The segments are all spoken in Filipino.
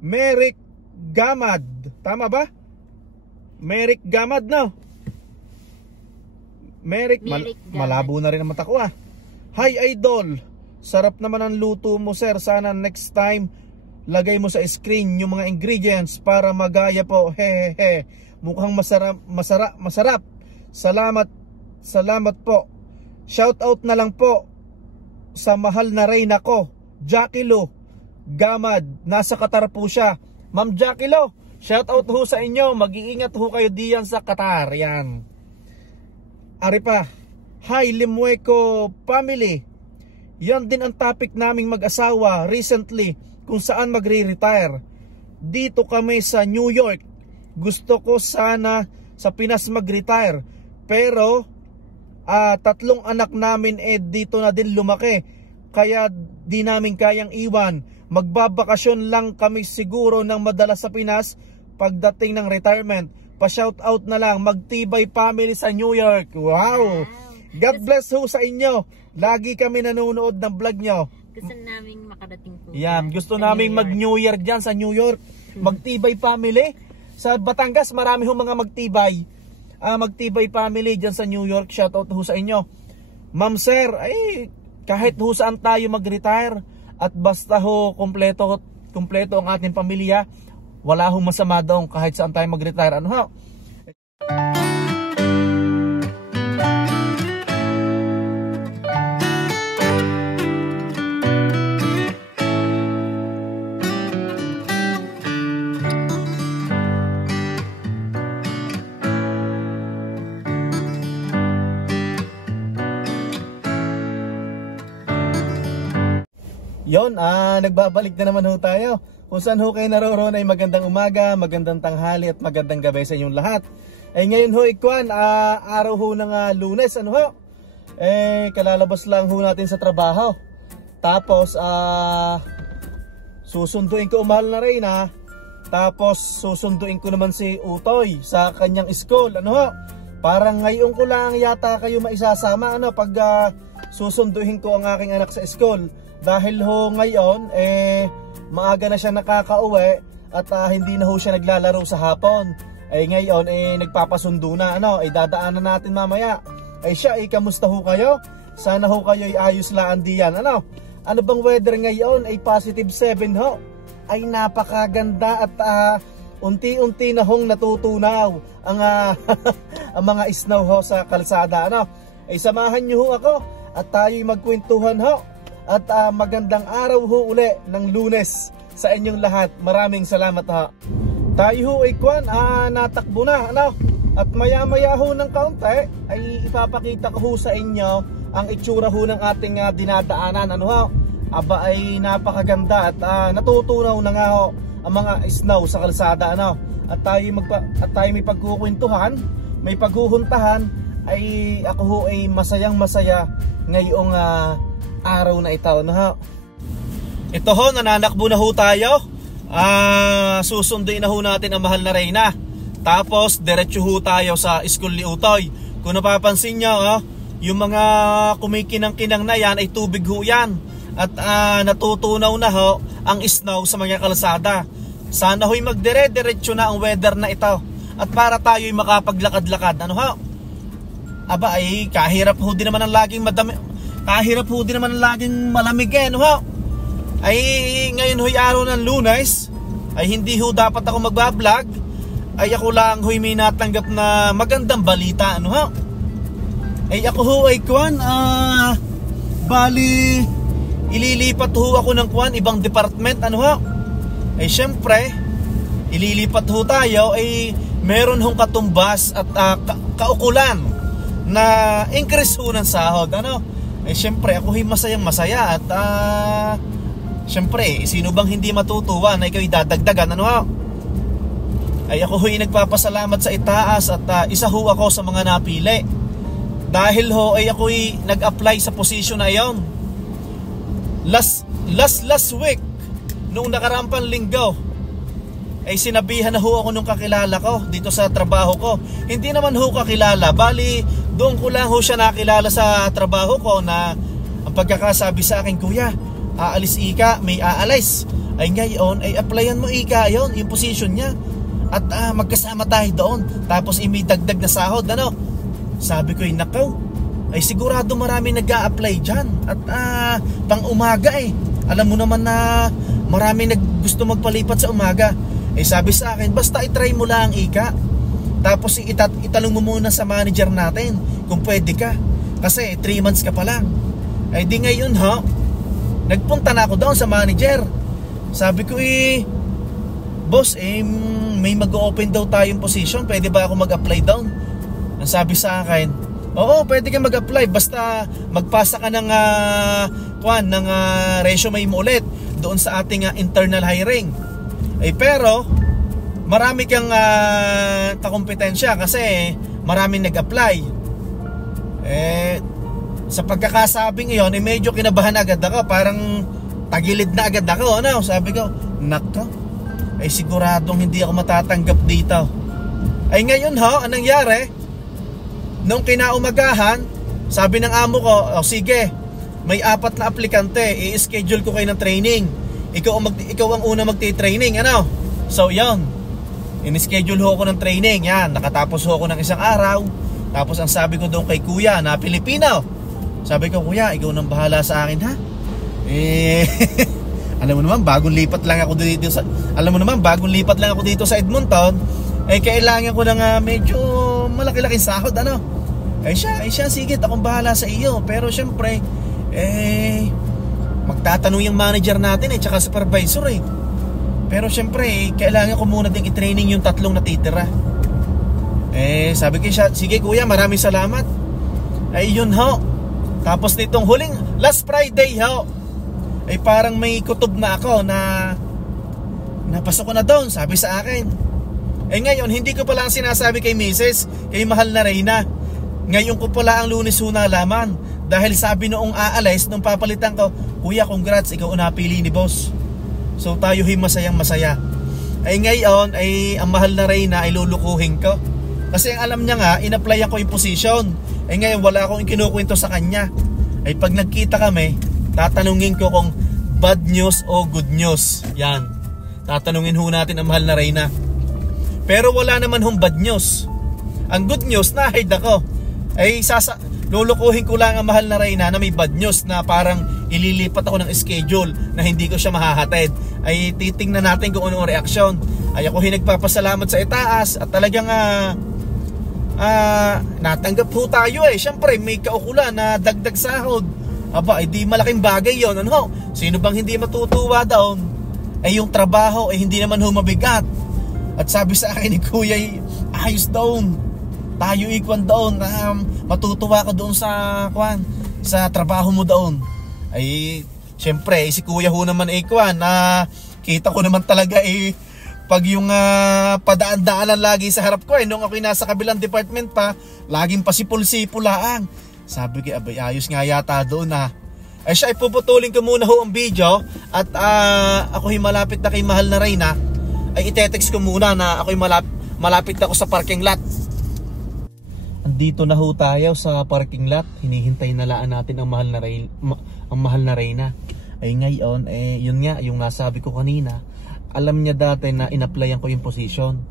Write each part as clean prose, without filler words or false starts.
Merrick Gamad. Tama ba? Merrick Gamad, no? Merrick Gamad. Malabo na rin ang mata ko ah. Hi Idol, sarap naman ang luto mo sir. Sana next time lagay mo sa screen yung mga ingredients para magaya po. Hehehe. Mukhang masarap. Salamat po. Shout out na lang po sa mahal na reyna ko, Jackie Lo Gamad. Nasa Qatar po siya. Ma'am Jackie Lo, shout out ho sa inyo. Mag-iingat ho kayo diyan sa Qatar. Yan. Ari pa. Hi Limueco family. Yan din ang topic naming mag-asawa recently, kung saan magre-retire. Dito kami sa New York. Gusto ko sana sa Pinas mag-retire, pero 3 anak namin dito na din lumaki, kaya di namin kayang iwan. Magbabakasyon lang kami siguro ng madalas sa Pinas pagdating ng retirement. Pa-shout out na lang, Magtibay family sa New York. Wow! God bless ho sa inyo. Lagi kami nanonood ng vlog nyo. Gusto naming makarating po. Yan, gusto naming mag-New Year dyan sa New York. Magtibay family. Sa Batangas, marami hong mga magtibay. Magtibay family dyan sa New York. Shout out ho sa inyo. Ma'am sir, ay kahit ho saan tayo mag-retire at basta ho kompleto ang ating pamilya, wala hong masama doon kahit saan tayo mag-retire. Ano ho? Yon, nagbabalik na naman ho tayo. Kung saan ho kayo naroroon ay magandang umaga, magandang tanghali at magandang gabi sa inyong lahat. Ngayon ho ikwan, araw ho ng Lunes, ano ho? Kalalabas lang ho natin sa trabaho. Tapos susunduin ko mahal na reyna. Tapos susunduin ko naman si Utoy sa kanyang school, ano ho? Parang ngayon ko lang yata kayo maisasama, ano, pag susunduin ko ang aking anak sa school. Dahil ho ngayon maaga na siya nakakauwi at hindi na ho siya naglalaro sa hapon. Ngayon nagpapasundo na, ano, dadaanan natin mamaya. Siya, kamusta ho kayo? Sana ho kayo ayos laan diyan, ano? Ano bang weather ngayon? Positive 7 ho. Napakaganda at unti-unti na hong natutunaw ang ang mga snow ho sa kalsada, ano? Samahan niyo ho ako at tayo'y magkwentuhan ho. At magandang araw ho uli ng Lunes sa inyong lahat. Maraming salamat ha. Tayo ho natakbo na, ano? At maya-maya ho ng kaunti ay ipapakita ko ho sa inyo ang itsura ho ng ating dinadaanan, ano ho? Aba ay napakaganda at natutunaw na nga ho ang mga snow sa kalsada, ano? At tayo may pagkukwentuhan, may paghuhuntahan, ay ako ho ay masayang-masaya ngayong araw na ito, no? Ito ho, nananakbo na ho tayo. Susunduin na ho natin ang mahal na reyna. Tapos diretso ho tayo sa school ni Utoy. Kung napapansin nyo, yung mga kumikinang-kinang na yan ay tubig ho yan. At natutunaw na ho ang snow sa mga kalsada. Sana ho'y magdire-diretso na ang weather na ito. At para tayo'y makapaglakad-lakad, ano ho? Aba ay kahirap ho din naman ang laging malamig, no ho? Ay ngayon ho'y araw ng Lunes, ay hindi ho dapat ako magbablog. Ay ako lang ho'y may natanggap na magandang balita, ano ho? Ay ako ho ay bali ililipat ho ako ng ibang department, ano ho? Ay syempre ililipat ho tayo, ay meron hong katumbas at kaukulan na increase ho ng sahod, ano? Syempre ako ay masayang-masaya at syempre sino bang hindi matutuwa na ikaw dadagdagan, ano ho? Ay ako ho'y nagpapasalamat sa itaas at isa ho ako sa mga napili. Dahil ho ay ako'y nag-apply sa position na iyon. Last week, noong nakarampang linggo, ay sinabihan na ho ako nung kakilala ko dito sa trabaho ko. Hindi naman ho kakilala, bali doon ko lang ho siya nakilala sa trabaho ko, na ang pagkakasabi sa akin, kuya, aalis ika, may aalis. Ay ngayon, ay applyan mo ika yon, yung position niya. At magkasama tayo doon. Tapos may dagdag na sahod, ano? Sabi ko, nakaw, ay sigurado marami nag-a-apply dyan. At pang umaga alam mo naman na marami gusto magpalipat sa umaga. Sabi sa akin, basta itry mo lang ika. Tapos itanong mo muna sa manager natin kung pwede ka. Kasi 3 months ka pa lang. Ay di ngayon nagpunta na ako doon sa manager. Sabi ko boss, may mag-open daw tayong position. Pwede ba ako mag-apply down? Ang sabi sa akin, oo, pwede ka mag-apply. Basta magpasa ka ng resume mo ulit doon sa ating internal hiring. Pero marami kang kakompetensya kasi maraming nag-apply. Sa pagkakasabing iyon, medyo kinabahan agad ako. Parang tagilid na agad ako, ano? Sabi ko, nako, siguradong hindi ako matatanggap dito. Ngayon anong nangyari? Nung kinaumagahan, sabi ng amo ko, sige, may 4 na aplikante, i-schedule ko kayo ng training. Ikaw ang una magti-training, ano? So yan, in-schedule ho ako ng training. Yan, nakatapos ho ako ng 1 araw. Tapos ang sabi ko doon kay kuya na Pilipino, sabi ko, kuya, ikaw nang bahala sa akin, ha? Alam mo naman, bagong lipat lang ako dito sa Edmonton. Kailangan ko ng medyo malaki-laking sahod, ano? Siya, sige, akong bahala sa iyo. Pero syempre, magtatanong yung manager natin tsaka supervisor Pero syempre, kailangan ko muna din i-training yung 3 natitira. Sabi ko siya, sige kuya, maraming salamat. Yun ho. Tapos nitong last Friday parang may kutob na ako na napasok ko na doon, sabi sa akin. Ngayon, hindi ko pala ang sinasabi kay Mrs., kay mahal na Reyna. Ngayon ko pala ang Lunes nalaman. Dahil sabi noong aalis, nung papalitan ko, kuya, congrats, ikaw ang napili ni boss. So tayo masayang masaya. Ngayon, ang mahal na Reyna ay lulukuhin ko. Kasi ang alam niya nga, in-applyan ko yung position. Ngayon, wala akong kinukwento sa kanya. Pag nagkita kami, tatanungin ko kung bad news o good news. Yan, tatanungin ho natin ang mahal na Reyna. Pero wala naman hong bad news. Ang good news, na-hide ako. Lulukuhin ko lang ang mahal na Reyna na may bad news na parang ililipat ako ng schedule na hindi ko siya mahahatid. Titingnan natin kung anong reaksyon. Ako nagpapasalamat sa itaas at talagang natanggap ho tayo Siyempre may kaukulan na dagdag sahod. Di malaking bagay yon, ano? Sino bang hindi matutuwa doon? Yung trabaho hindi naman ho mabigat. At sabi sa akin ni kuya, ayos doon. Tayo ikwan doon, matutuwa ka doon sa trabaho mo doon. Siyempre, si kuya ho naman ikwan, kita ko naman talaga pag yung padaan-daanan lagi sa harap ko nung ako'y nasa kabilang department pa, laging pasipul-sipulaan. Sabi ko, ayos nga yata doon siya, ipuputulin ko muna ho ang video. At ako'y malapit na kay mahal na Reyna. Ite-text ko muna na ako'y malapit ako sa parking lot. Andito na ho tayo sa parking lot. Hinihintay na laan natin ang mahal na Reyna. Ngayon, yun nga, yung nasabi ko kanina, alam niya dati na in-applyan ko yung position.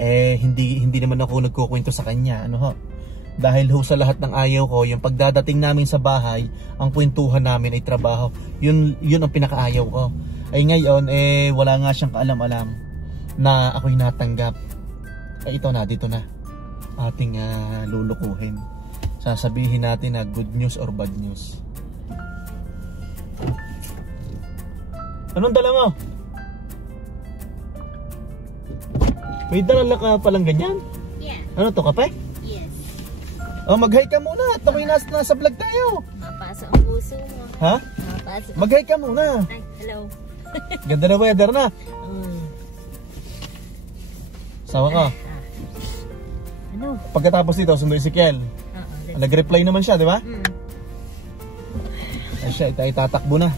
Hindi naman ako nagkukwento sa kanya, ano ho. Dahil ho sa lahat ng ayaw ko, yung pagdadating namin sa bahay, ang kwentuhan namin ay trabaho. Yun ang pinakaayaw ko. Ngayon, wala nga siyang kaalam-alam na ako'y natanggap. Ito na, dito na ating lulukuhin. Sasabihin natin na good news or bad news. Anong dala mo? May dala ka palang ganyan? Yeah. Ano to, kape? Yes. Mag-hi ka muna at ako'y nasa vlog tayo. Mapasa ang puso mo. Ha? Mapasa. Mag-hi ka muna. Ay, hello. Ganda na weather na. Sawa ka? Ano? Pagkatapos dito, sunduin si Kiel. Nag-reply naman siya, di ba? Siya, itatakbo na.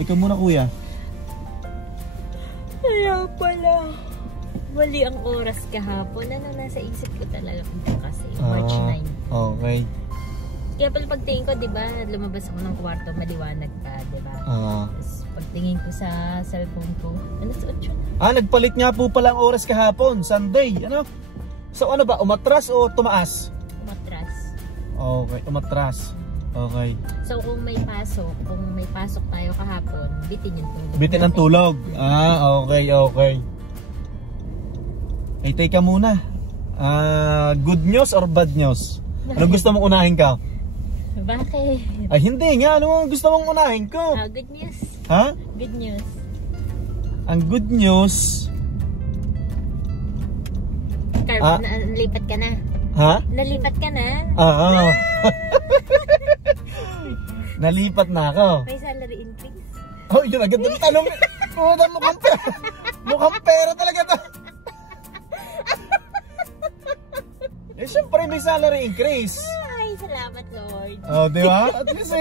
Ikaw muna, kuya. Kaya pala. Mali ang oras kahapon. Ano nasa isip ko talaga kasi March 9. Okay. Kaya pala pagtingin ko, di ba, lumabas ako ng kwarto, maliwanag pa, di ba? Tapos pagtingin ko sa cellphone ko, alas 8 na. Nagpalit nga po pala ang oras kahapon, Sunday, ano? So ano ba, umatras o tumaas? Umatras. Okay, umatras. Okay. So kung may pasok tayo kahapon, bitin yung tulog. Bitin ang tulog. Okay. Hey, teka muna. Good news or bad news? Ano gusto mong unahin ka? Bakit? Ay hindi nga, ano gusto mong unahin ko? Good news. Ha? Good news. Ang good news. Nalipat ka na. Ha? Nalipat ka na? Oo. Nalipat na ako. May salary increase? Oh, yun agad ng tanong. Mukhang pera talaga to. Eh, syempre may salary increase. Ay, salamat Lord. Oh, di ba? At least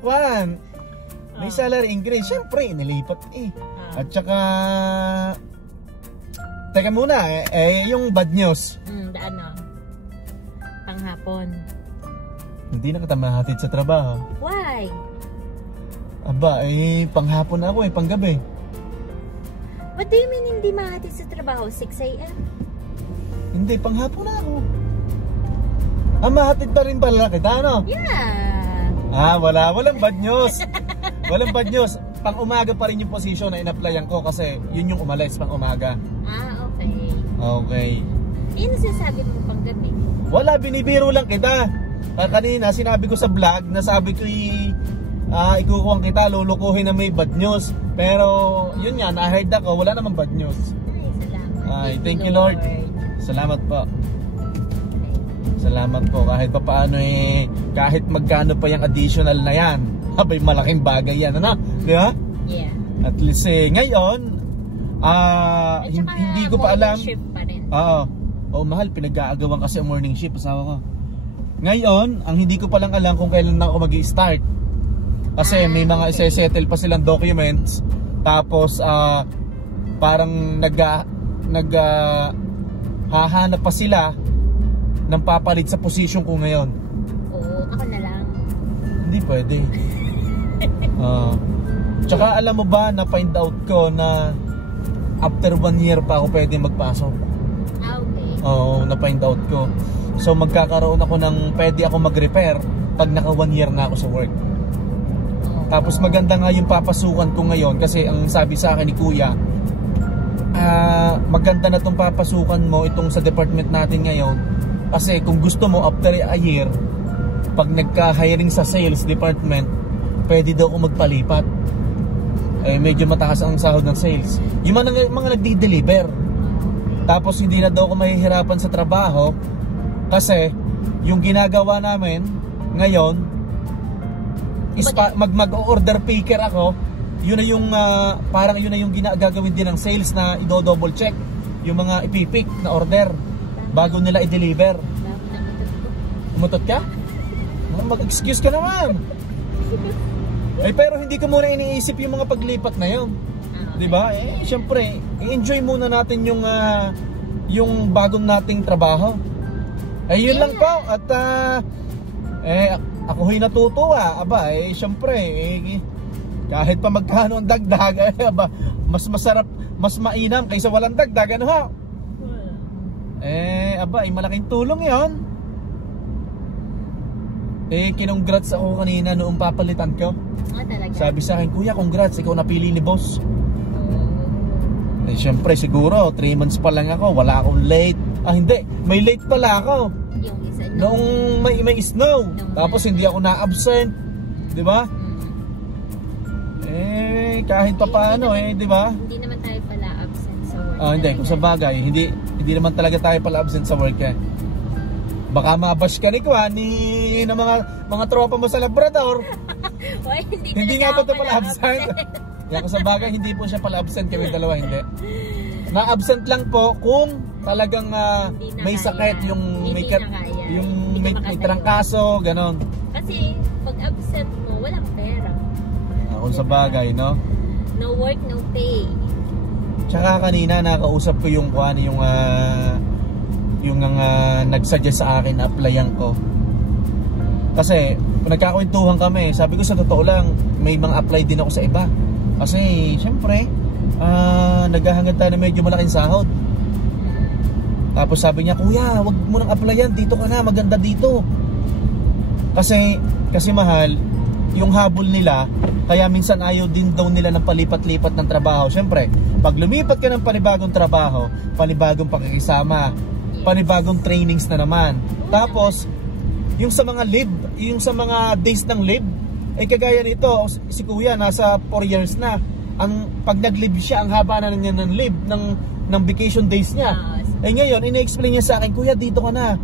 Juan, may salary increase. Syempre, nilipat eh. At saka, teka muna, yung bad news. Ano? Panghapon. Hindi na kita mahatid sa trabaho. Why? Aba, panghapon na ako panggabi. What do you mean hindi mahatid sa trabaho? 6 AM? Hindi, panghapon na ako. Mahatid pa rin pala kita, ano? Yeah. Walang bad news. Walang bad news. Pang umaga pa rin yung position na in-applyan ko kasi yun yung umalis pang umaga. Okay. Okay. Ano sinasabi mo pang gabi? Wala, binibiro lang kita. Kanina sinabi ko sa vlog na sabi ko ikukuha kita, lulukuhin na may bad news. Pero yun nga, na-heard ako, wala namang bad news. Ay, salamat. Ay, thank you Lord. Salamat po. Salamat po. Kahit pa paano kahit magkano pa yung additional na yan, abay malaking bagay yan, ano? Di ba? Yeah. At least ngayon, hindi ko pa alam. Shift pa rin. Mahal, pinag-aagawan kasi ang morning shift asawa ko. Ngayon, ang hindi ko pa lang alam kung kailan na ako mag-i-start. Kasi may mga isa-settle pa silang documents. Tapos parang hahanap pa sila ng papalit sa position ko ngayon. Oo, ako na lang. Hindi pwede. Tsaka alam mo ba na find out ko na after 1 year pa ako pwede magpasok. Okay. Oo, na find out ko. So magkakaroon ako ng pwede ako mag-repair pag naka 1 year na ako sa work. Tapos maganda nga yung papasukan ko ngayon kasi ang sabi sa akin ni Kuya, maganda na itong papasukan mo itong sa department natin ngayon kasi kung gusto mo after a year pag nagka-hiring sa sales department pwede daw ako magpalipat. Medyo mataas ang sahod ng sales. Yung mga nagdi-deliver. Tapos hindi na daw ako mahihirapan sa trabaho kasi yung ginagawa namin ngayon is mag-order picker ako. Yun na yung parang yun na yung gagawin din ng sales na i-double check yung mga ipipick na order bago nila i-deliver. Umutot ka? Mag-excuse ka naman. Pero hindi ko muna iniisip yung mga paglipat na yun. Di ba? Syempre, i-enjoy muna natin yung bagong nating trabaho. Yun lang po. At ako ho'y natutuwa. Syempre, kahit pa magkano ang dagdag, mas masarap, mas mainam kaysa walang dagdag, ano ha? Malaking tulong yon. Kinongrats ako kanina noong papalitan ko. Talaga? Sabi sa akin, Kuya, congrats, ikaw napili ni boss. Syempre, siguro 3 months pa lang ako, wala akong late. Hindi, may late pala ako. Yung isa noong may snow. Tapos hindi ako na-absent, di ba? Kahit pa paano di ba? Hindi naman tayo pala absent sa work. Hindi, kung sa bagay, hindi naman talaga tayo pala absent sa work Baka mabash ka ni Kwan ng mga tropa mo sa Labrador. Hindi nga ba ito pala absent? Kaya kung sa bagay, hindi po siya pala absent, kami dalawa hindi. Na-absent lang po kung talagang may sakit, yung may trangkaso, ganon. Kasi pag absent mo, walang pera. Kung sa bagay, no? No work, no pay. Tsaka kanina nakausap ko yung nagsuggest sa akin na applyan ko. Kasi nagkakwentuhan kami. Sabi ko sa totoo lang, may mga apply din ako sa iba. Kasi syempre, naghahangad tayo na medyo malaking sahod. Tapos sabi niya, kuya, wag mo nang applyan, dito ka na, maganda dito. Kasi mahal yung habol nila, kaya minsan ayaw din daw nila ng palipat-lipat ng trabaho. Syempre, pag lumipat ka ng panibagong trabaho, panibagong pakikisama, panibagong trainings na naman. Tapos yung sa mga leave, yung sa mga days ng leave, ay kagaya nito, si kuya nasa 4 years na. Pag nag-leave siya, ang haba na niya ng leave ng vacation days niya. Eh ngayon, ina-explain niya sa akin, kuya, dito ka na.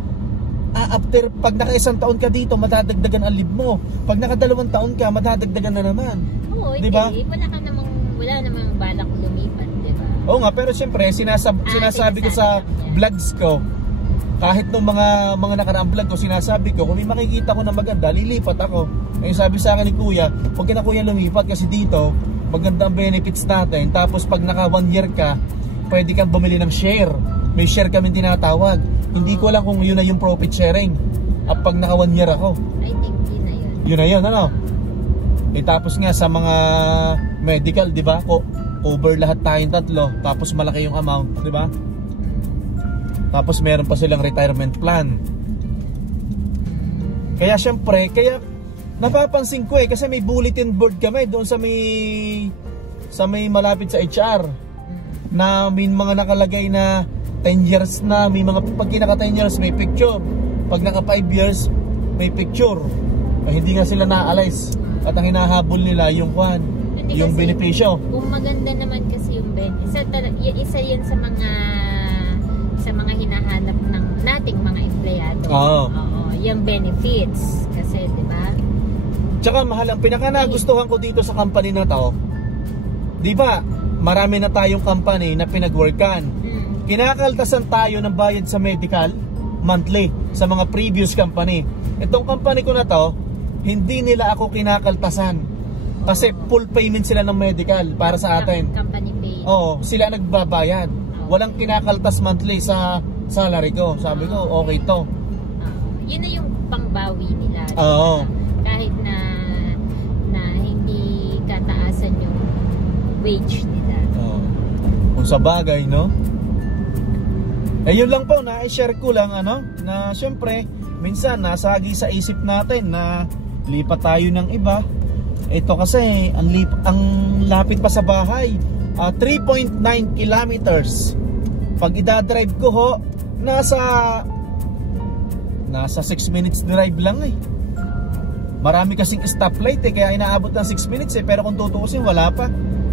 After, pag naka-1 taon ka dito, madadagdagan ang leave mo. Pag naka-2 taon ka, madadagdagan na naman. Oo, diba? Wala namang balak lumipat, diba? Oo nga, pero siyempre, sinasabi ko sa vlogs ko, kahit nung mga nakaraang vlog ko, sinasabi ko, kung may makikita ko na maganda, lilipat ako. Ngayon sabi sa akin ni kuya, huwag ka na kuya lumipat kasi dito, maganda ang benefits natin. Tapos pag naka 1 year ka, pwede kang bumili ng share. May share kami tinatawag. Hindi ko alam kung yun na yung profit sharing. At pag naka 1 year ako, I think yun na yun. Yun na yun, ano? Tapos nga sa mga medical, di ba? Cover lahat tayong tatlo. Tapos malaki yung amount, di ba? Tapos meron pa silang retirement plan. Kaya syempre, napapansin ko kasi may bulletin board kami doon sa may malapit sa HR na may mga nakalagay na 10 years na, may mga pag naka 10 years may picture, pag naka 5 years may picture. Hindi nga sila naalis at ang hinahabol nila yung yung benepisyo. Kung maganda naman kasi yung benefit, isa yan sa mga hinahanap ng nating mga empleyado. Oo, yung benefits kasi, di ba? Tsaka mahal, ang pinaka nagustuhan ko dito sa company na to, di ba, marami na tayong company na pinagworkan. Kinakaltasan tayo ng bayad sa medical monthly sa mga previous company. Itong company ko na to, hindi nila ako kinakaltasan kasi full payment sila ng medical para sa atin. Company pay. Oo, sila nagbabayad. Walang kinakaltas monthly sa salary ko. Sabi ko, okay to. Yun na yung pangbawi nila. Oo. Kahit na hindi kataasan yung wage nila. Kung sa bagay, no? Yun lang po, na-share ko lang, na syempre, minsan nasagi sa isip natin na lipat tayo ng iba. Ito kasi, ang lapit pa sa bahay. 3.9 kilometers. Pag idadrive ko ho, nasa 6 minutes drive lang Marami kasing stoplight kaya inaabot ng 6 minutes pero kung tutuusin wala pa.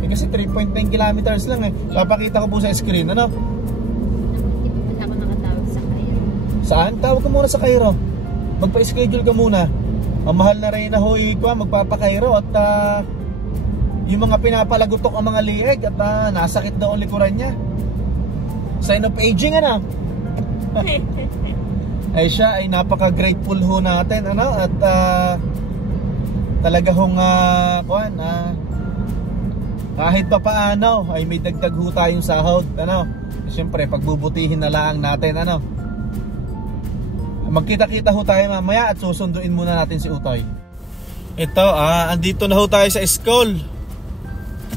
Kasi 3.9 kilometers lang Papakita ko po sa screen, ano? Hindi pa ako nakatawag sa Cairo. Saan? Tawag ka muna sa Cairo. Magpa-schedule ka muna. Ang mahal na rin na magpapa-Cairo at yung mga pinapalagutok ang mga lieg at nasakit daw ang likuran niya. Sign of aging, siya ay napaka-grateful ho natin, at talaga hong kahit pa paano ay may dagdag ho tayong sahod, Siyempre pagbubutihin na lang natin, Magkita-kita ho tayo mamaya at susunduin muna natin si Utoy. Ito, andito na ho tayo sa school.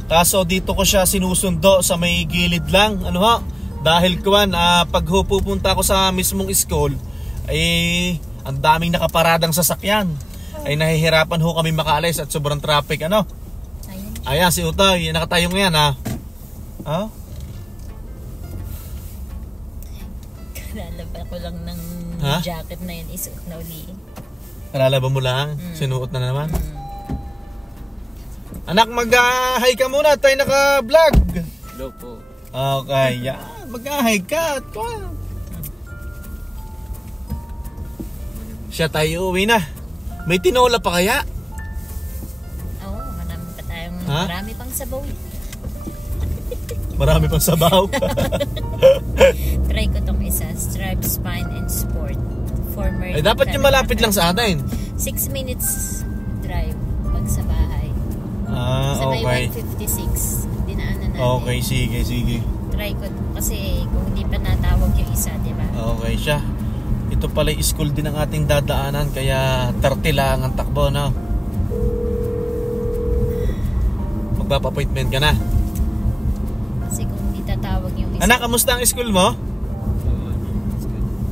Kaso dito ko siya sinusundo sa may gilid lang, dahil pag pupunta ako sa mismong school ay ang daming nakaparadang sasakyan. Ay nahihirapan ho kami makaalis at sobrang traffic, Ayan si Utoy, nakatayo ngayon, Kalalaban ko lang ng jacket na yun, isuot na uli. Kalalaban mo lang? Sinuot na naman? Anak, mag-hi ka muna, tayo naka-vlog. Hello po. Okay, yan. Mag-hi ka. Siya, tayo uwi na. May tinola pa kaya? Oo, marami pang sabaw. Marami pang sabaw. Try ko tong isa, Stripe Spine and Sport. Dapat yung malapit lang sa atin. 6 minutes drive pag sa bahay. Sa may 156, dinaanan natin. Okay, sige. Try ko kasi kung hindi pa natawag yung isa, di ba? Okay siya. Ito pala yung school din ang ating dadaanan, kaya 30 lang ang takbo, no? Magpapa-appointment ka na. Kasi kung itatawag yung isa. Anak, kamusta ang school mo?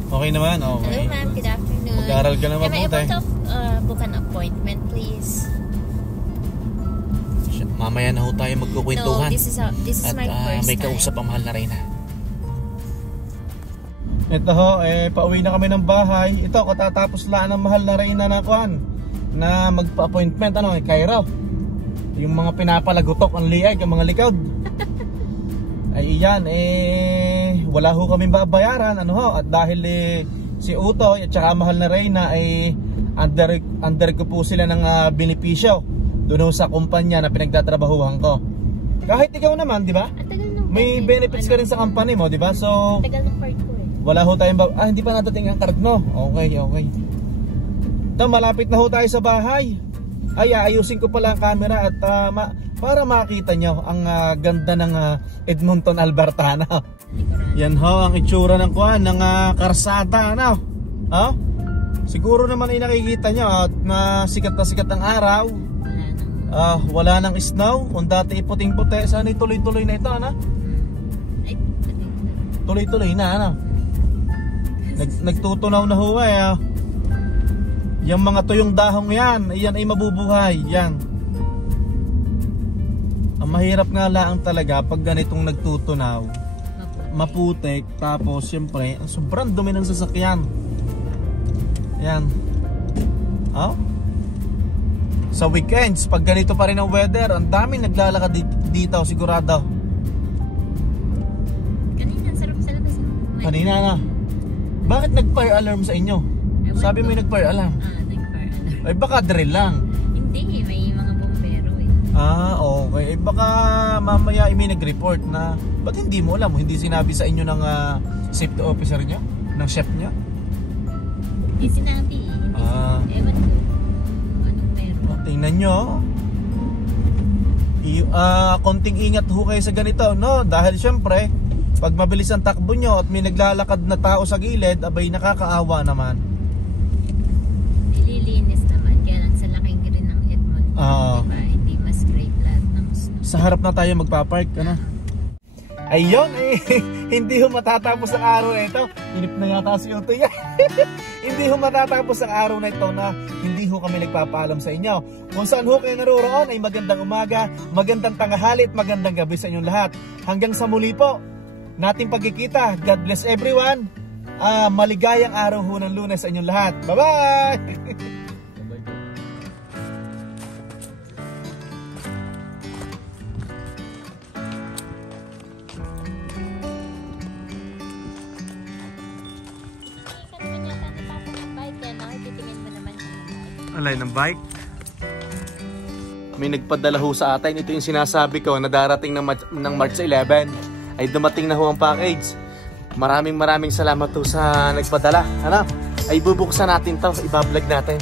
Okay naman? Okay. Hello ma'am, good afternoon. Mag-aaral ka naman, Am I able to book an appointment, please? Mamaya na ho tayo magkukwentuhan. No, this is my first may time. kausap ang mahal na Reyna. Ito ho, pauwi na kami ng bahay. Ito, katatapos lang ng mahal na Reyna na kuhan na magpa-appointment, Cairo. Yung mga pinapalagutok ang lieg, ang mga likod. Ay yan, wala ho kami babayaran, at dahil si Utoy at saka mahal na Reyna ay under ko po sila ng benepisyo doon sa kumpanya na pinagtatrabahuhan ko. Kahit ikaw naman, di ba? May benefits ka rin sa company mo, di ba? So, tagal ng card ko wala ho tayong hindi pa natating ang card mo. Okay. Ito, malapit na ho tayo sa bahay. Ay, ayusin ko pala ang camera at para makita nyo ang ganda ng Edmonton, Alberta. Yan ho ang itsura ng ng karsada. Siguro naman ay nakikita nyo at sikat na sikat ang araw. Wala nang snow. Kung dati iputing-puti, sana tuloy-tuloy na ito, tuloy-tuloy na, Nagtutunaw na ho yung mga tuyong dahong yan ay mabubuhay. Yan. Ang mahirap nga lang talaga pag ganitong nagtutunaw, maputik, tapos siyempre sobrang dumi ng sasakyan. Yan. Sa weekends, pag ganito pa rin ang weather, ang daming naglalakad dito, sigurado. Kanina, sarap sa labas. Kanina na. Bakit nag-fire alarm sa inyo? Sabi mo yung nag-fire alarm. Nag-fire alarm. Ay baka drill lang. Hindi, may mga bombero Okay. Baka mamaya may nag-report na ba't hindi mo alam? Hindi sinabi sa inyo ng safety officer nyo? Ng chef nyo? Hindi sinabi. Ewan ko. Anong meron? Tingnan nyo. Konting ingat ho kayo sa ganito, dahil syempre pag mabilis ang takbo nyo at may naglalakad na tao sa gilid, abay nakakaawa naman. Ililinis naman, kaya lang sa laking rin ng Edmonton, diba? Hindi mas great lahat ng snow. Sa harap na tayo magpapark, Ayun, hindi ho matatapos ang araw na ito. Inip na yata si Utoy. Hindi ho matatapos ang araw na ito na hindi ho kami nagpapaalam sa inyo. Kung saan ho kayo naroroon ay magandang umaga, magandang tanghali at magandang gabi sa inyong lahat. Hanggang sa muli po nating pagkikita. God bless everyone. Maligayang araw ho ng Lunes sa inyong lahat. Bye-bye! Alay ng bike. May nagpadala ho sa atin. Ito yung sinasabi ko na darating ng March 11 ay dumating na ho ang package. Maraming salamat ho sa nagpadala. Ay bubuksan natin to, ibablog natin.